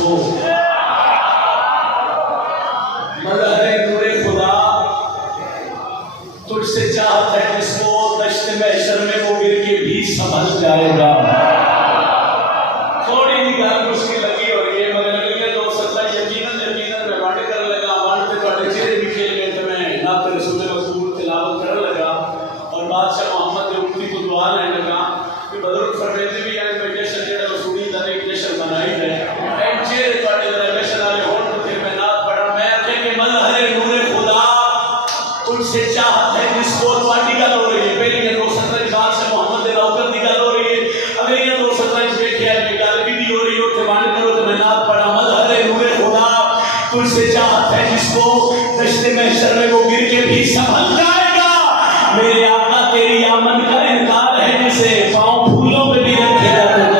जिसको मलहरे नूरे खुदा तुझसे चाहत है जिसको दश्त महशर में वो गिर के भी समझ जाएगा। थोड़ी ही गल मुश्किल लगी और ये मगर लगे तो सकता यकीनन यकीनन मैं वांड कर लगा वांड पे थोड़े चेहरे भी खेल गए तो मैं नात रसूल मकबूल तिलावत कर लगा और बादशाह मोहम्मद ने उठनी को दुआ लेने लगा कि बदरुल फरमाते भी आए मैं जश्न जेड़ा रसूली दा एक जश्न मनाई है एम चेहरे थोड़े जरा जश्न वाले होण तो फिर मैं नात पढ़ा मैं आखे कि मलहरे नूरे खुदा तुझसे चाहत है जिसको पार्टी गल हो रही है पहली ये 217 बादशाह मोहम्मद ने नौकर की गल हो रही है अगली ये 217 देखिए ये गल की हो रही हो तो वांड करो तो मैं नात पढ़ा मलहरे नूरे खुदा तुझसे चाहत है जिसको दश्त महशर में वो गिर के भी संभल जाएगा। मेरे आका तेरी आमद का इनकार है जिसे पांव फूलों पे भी रखे जाते हैं।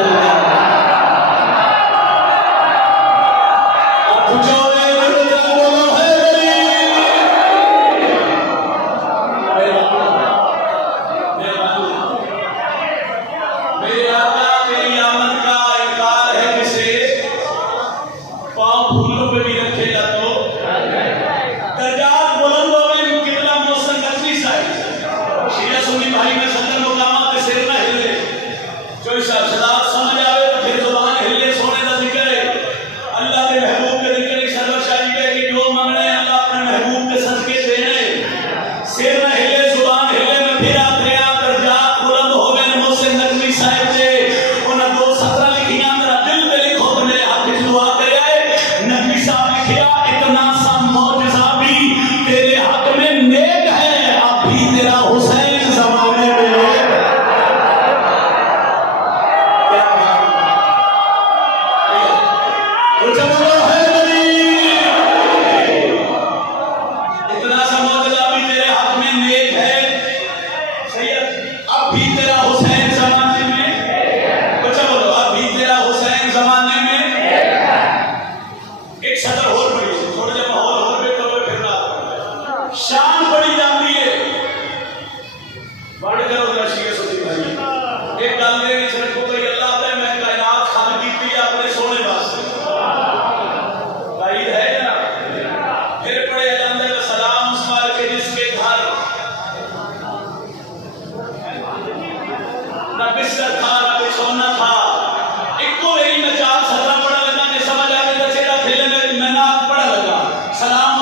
सलाम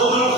खुद ਨੂੰ